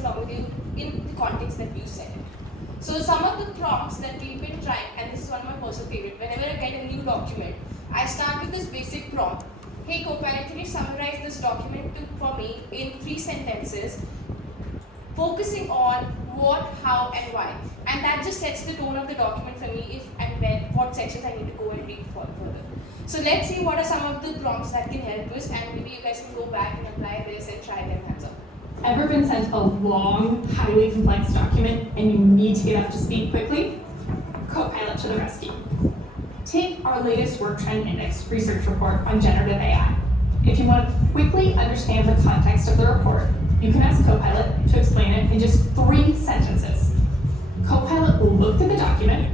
along with you in the context that you set it. So some of the prompts that we've been trying, and this is one of my personal favorite, whenever I get a new document, I start with this basic prompt. Hey Copilot, can you summarize this document for me in 3 sentences, focusing on what, how, and why. And that just sets the tone of the document for me if and when, what sections I need to go and read further. So let's see what are some of the prompts that can help us, and maybe you guys can go back and apply this and try them hands up. Ever been sent a long, highly complex document and you need to get up to speed quickly? Copilot to the rescue. Take our latest Work Trend Index research report on generative AI. If you want to quickly understand the context of the report, you can ask Copilot to explain it in just 3 sentences. Copilot will look through the document,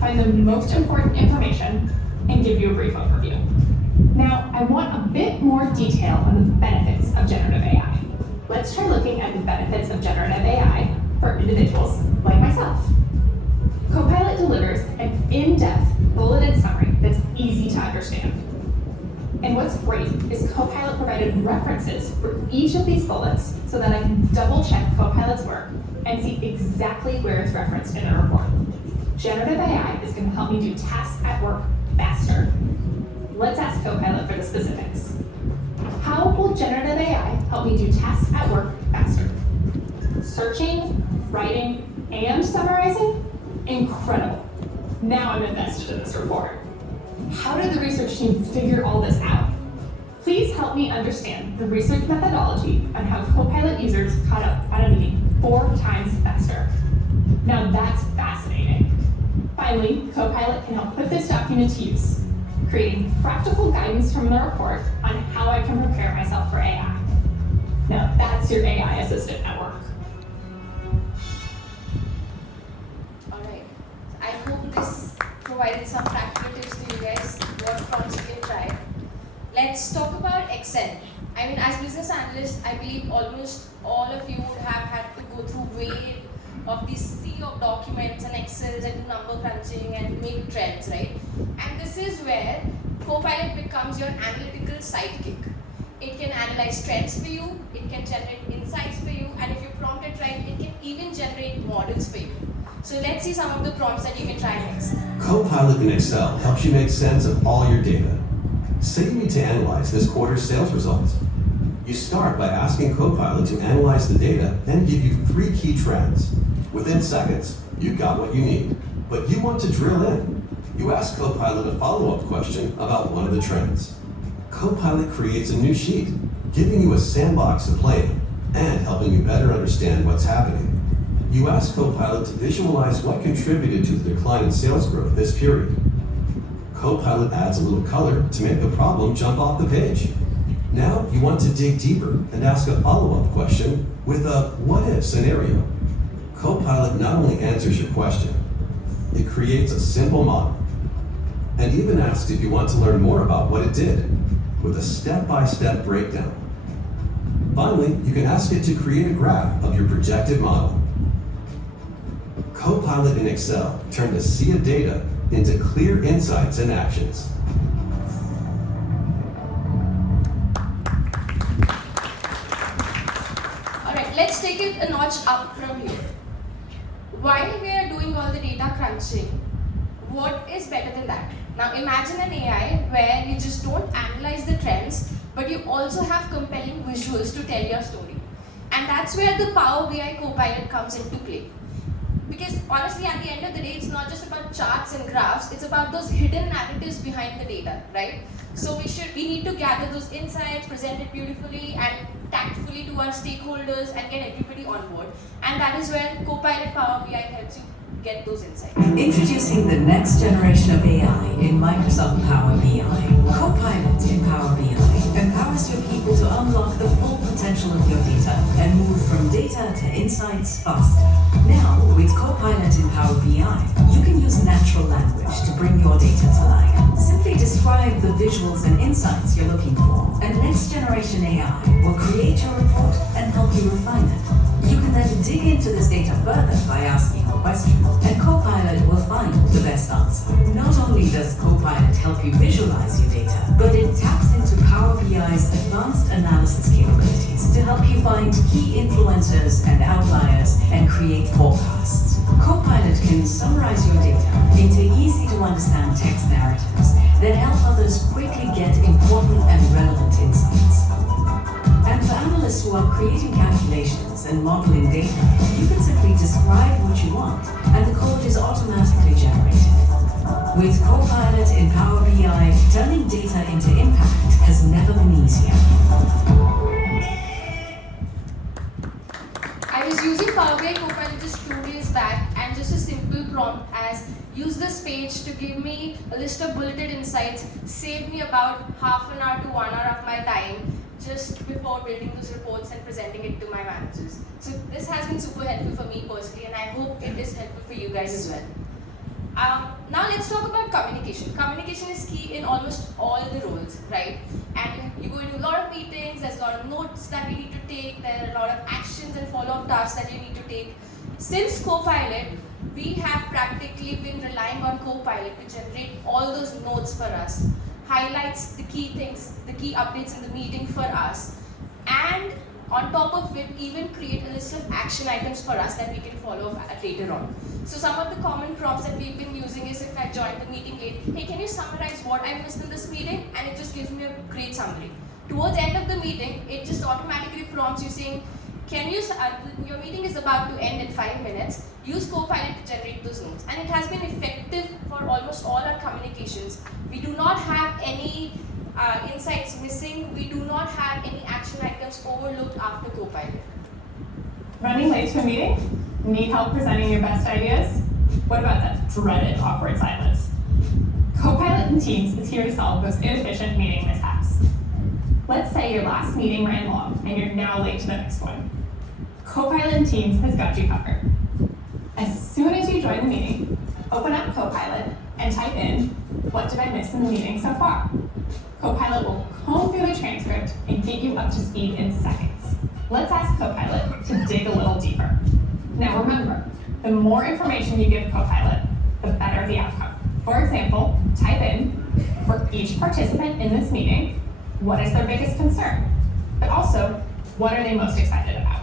find the most important information, and give you a brief overview. Now, I want a bit more detail on the benefits of generative AI. Let's try looking at the benefits of generative AI for individuals like myself. Copilot delivers an in-depth, bulleted summary that's easy to understand. And what's great is Copilot provided references for each of these bullets so that I can double-check Copilot's work and see exactly where it's referenced in a report. Generative AI is going to help me do tasks at work faster. Let's ask Copilot for the specifics. How will generative AI help me do tasks at work faster? Searching, writing, and summarizing? Incredible. Now I'm invested in this report. How did the research team figure all this out? Please help me understand the research methodology on how Copilot users caught up on a meeting 4 times faster. Now that's fascinating. Finally, Copilot can help put this document to use, creating practical guidance from the report on how I can prepare myself for AI. Now that's your AI assistant at work. Alright, I hope this provided some practical tips to you guys, what prompts you can try. Let's talk about Excel. I mean, as business analysts, I believe almost all of you would have had to go through way of this sea of documents and Excels and do number crunching and make trends, right? And this is where Copilot becomes your analytical sidekick. It can analyze trends for you, it can generate insights for you, and if you prompt it right, it can even generate models for you. So let's see some of the prompts that you can try next. Copilot in Excel helps you make sense of all your data. Say you need to analyze this quarter's sales results. You start by asking Copilot to analyze the data and give you 3 key trends. Within seconds, you've got what you need, but you want to drill in. You ask Copilot a follow-up question about one of the trends. Copilot creates a new sheet, giving you a sandbox to play in and helping you better understand what's happening. You ask Copilot to visualize what contributed to the decline in sales growth this period. Copilot adds a little color to make the problem jump off the page. Now you want to dig deeper and ask a follow-up question with a what-if scenario. Copilot not only answers your question, it creates a simple model and even asks if you want to learn more about what it did with a step-by-step breakdown. Finally, you can ask it to create a graph of your projected model. Copilot in Excel turned a sea of data into clear insights and actions. All right, let's take it a notch up from here. While we are doing all the data crunching, what is better than that? Now imagine an AI where you just don't analyze the trends, but you also have compelling visuals to tell your story. And that's where the Power BI Copilot comes into play. Because honestly, at the end of the day, it's not just about charts and graphs, it's about those hidden narratives behind the data, right? So we need to gather those insights, present it beautifully and tactfully to our stakeholders and get everybody on board. And that is where Copilot Power BI helps you get those insights. Introducing the next generation of AI in Microsoft Power BI. Copilot in Power BI empowers your people to unlock the full potential of your data and move from data to insights faster. Now, with Copilot in Power BI, you can use natural language to bring your data to life. Simply describe the visuals and insights you're looking for, and next generation AI will create your report and help you refine it. You can then dig into this data further by asking a question, and Copilot will find the best answer. Not only does Copilot help you visualize your data, but it taps into Power BI's advanced analysis capabilities to help you find key influencers and outliers and create forecasts. Copilot can summarize your data into easy-to-understand text narratives that help others quickly get important and relevant insights. And for analysts who are creating calculations and modeling data, you can simply describe what you want, and the code is automatically generated. With Copilot in Power BI, turning data into impact has never been easier. I was using Power BI Copilot just 2 days back, and just a simple prompt as use this page to give me a list of bulleted insights saved me about half an hour to 1 hour of my time just before building those reports and presenting it to my managers. So this has been super helpful for me personally, and I hope it is helpful for you guys as well. Now let's talk about communication. Communication is key in almost all the roles, right? And you go into a lot of meetings, there's a lot of notes that you need to take, there are a lot of actions and follow-up tasks that you need to take. Since Copilot, we have practically been relying on Copilot to generate all those notes for us, highlights the key things, the key updates in the meeting for us, and on top of it, even create a list of action items for us that we can follow up later on. So some of the common prompts that we've been using is if I joined the meeting late, hey, can you summarize what I missed in this meeting? And it just gives me a great summary. Towards the end of the meeting, it just automatically prompts you saying, can you, your meeting is about to end in 5 minutes, use Copilot to generate those notes. And it has been effective for almost all our communications. We do not have any insights missing, we do not have any action items overlooked after Copilot. Running late to a meeting? Need help presenting your best ideas? What about that dreaded awkward silence? Copilot in Teams is here to solve those inefficient meeting mishaps. Let's say your last meeting ran long and you're now late to the next one. Copilot in Teams has got you covered. As soon as you join the meeting, open up Copilot and type in, what did I miss in the meeting so far? Copilot will comb through the transcript and get you up to speed in seconds. Let's ask Copilot to dig a little deeper. Now remember, the more information you give Copilot, the better the outcome. For example, type in, for each participant in this meeting, what is their biggest concern? But also, what are they most excited about?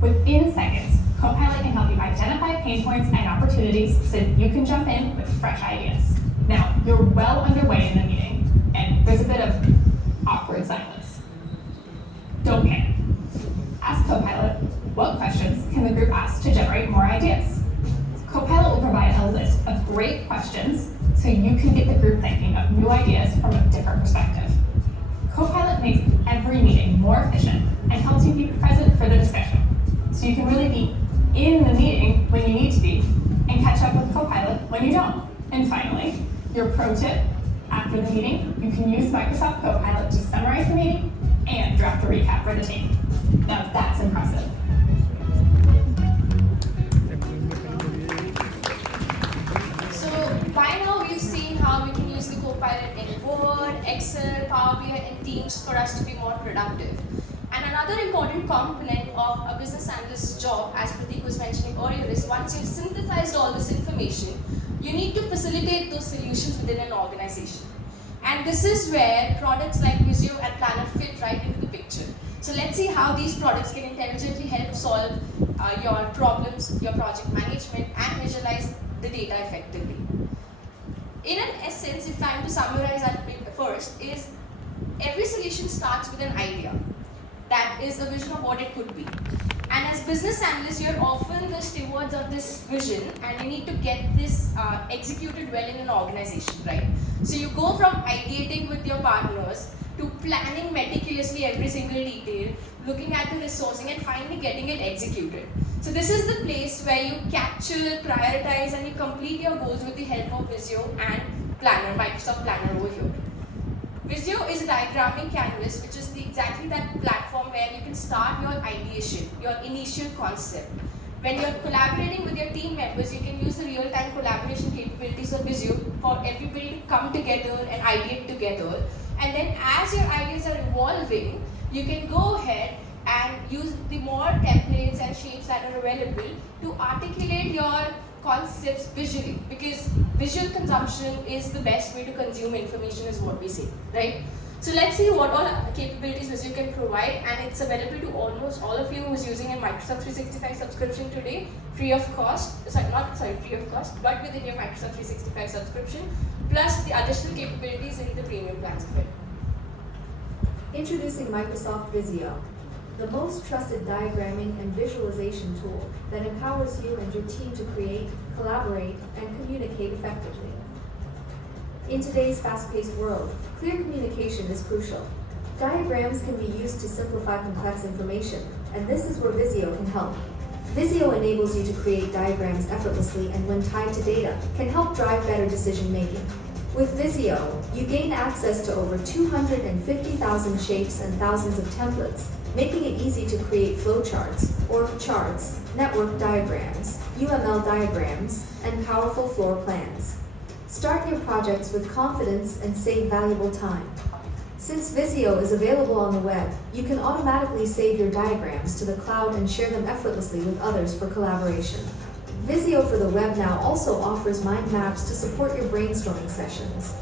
Within seconds, Copilot can help you identify pain points and opportunities so you can jump in with fresh ideas. Now, you're well underway in the meeting, and there's a bit of awkward silence. Don't panic. Ask Copilot, what questions can the group ask to generate more ideas? Copilot will provide a list of great questions so you can get the group thinking of new ideas from a different perspective. Copilot makes every meeting more efficient and helps you be present for the discussion. So you can really be in the meeting when you need to be and catch up with Copilot when you don't. And finally, your pro tip, after the meeting, you can use Microsoft Copilot to summarize the meeting and draft a recap for the team. Now that's impressive. So by now we've seen how we can use the Copilot in Word, Excel, Power BI, and Teams for us to be more productive. And another important component of a business analyst's job, as Prateek was mentioning earlier, is once you've synthesized all this information, you need to facilitate those solutions within an organization. And this is where products like Visio and Planner fit right into the picture. So let's see how these products can intelligently help solve your problems, your project management, and visualize the data effectively. In an essence, if I'm to summarize that bit first, is every solution starts with an idea. That is a vision of what it could be. And as business analysts, you're often the stewards of this vision, and you need to get this executed well in an organization, right? So you go from ideating with your partners to planning meticulously every single detail, looking at the resourcing, and finally getting it executed. So this is the place where you capture, prioritize, and you complete your goals with the help of Visio and Planner, Microsoft Planner over here. Visio is a diagramming canvas, which is exactly that platform where you can start your ideation, your initial concept. When you're collaborating with your team members, you can use the real-time collaboration capabilities of Visio for everybody to come together and ideate together. And then as your ideas are evolving, you can go ahead and use the more templates and shapes that are available to articulate your concepts visually, because visual consumption is the best way to consume information is what we say, right? So let's see what all capabilities Visio can provide, and it's available to almost all of you who's using a Microsoft 365 subscription today, free of cost. Free of cost, but within your Microsoft 365 subscription, plus the additional capabilities in the premium plans of it. Introducing Microsoft Visio, the most trusted diagramming and visualization tool that empowers you and your team to create, collaborate, and communicate effectively. In today's fast-paced world, clear communication is crucial. Diagrams can be used to simplify complex information, and this is where Visio can help. Visio enables you to create diagrams effortlessly and when tied to data, can help drive better decision-making. With Visio, you gain access to over 250,000 shapes and thousands of templates, making it easy to create flowcharts, org charts, network diagrams, UML diagrams, and powerful floor plans. Start your projects with confidence and save valuable time. Since Visio is available on the web, you can automatically save your diagrams to the cloud and share them effortlessly with others for collaboration. Visio for the web now also offers mind maps to support your brainstorming sessions.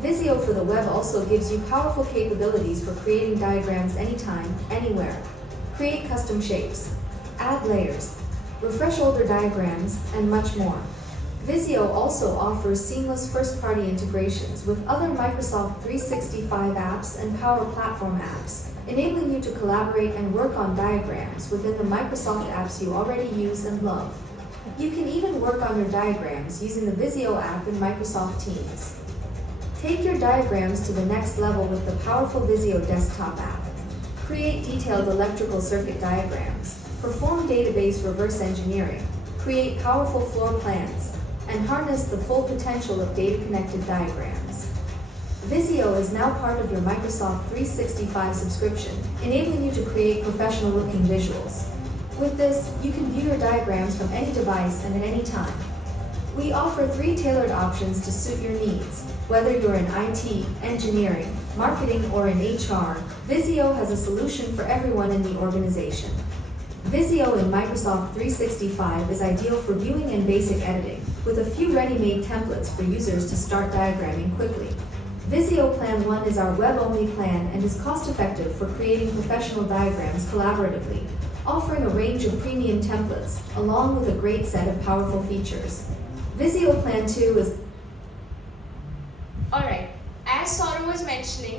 Visio for the web also gives you powerful capabilities for creating diagrams anytime, anywhere. Create custom shapes, add layers, refresh older diagrams, and much more. Visio also offers seamless first-party integrations with other Microsoft 365 apps and Power Platform apps, enabling you to collaborate and work on diagrams within the Microsoft apps you already use and love. You can even work on your diagrams using the Visio app in Microsoft Teams. Take your diagrams to the next level with the powerful Visio desktop app. Create detailed electrical circuit diagrams, perform database reverse engineering, create powerful floor plans, and harness the full potential of data-connected diagrams. Visio is now part of your Microsoft 365 subscription, enabling you to create professional-looking visuals. With this, you can view your diagrams from any device and at any time. We offer 3 tailored options to suit your needs. Whether you're in IT, engineering, marketing, or in HR, Visio has a solution for everyone in the organization. Visio in Microsoft 365 is ideal for viewing and basic editing, with a few ready-made templates for users to start diagramming quickly. Visio Plan 1 is our web-only plan and is cost-effective for creating professional diagrams collaboratively, offering a range of premium templates, along with a great set of powerful features. Visio Plan 2 is... Alright, as Saurav was mentioning,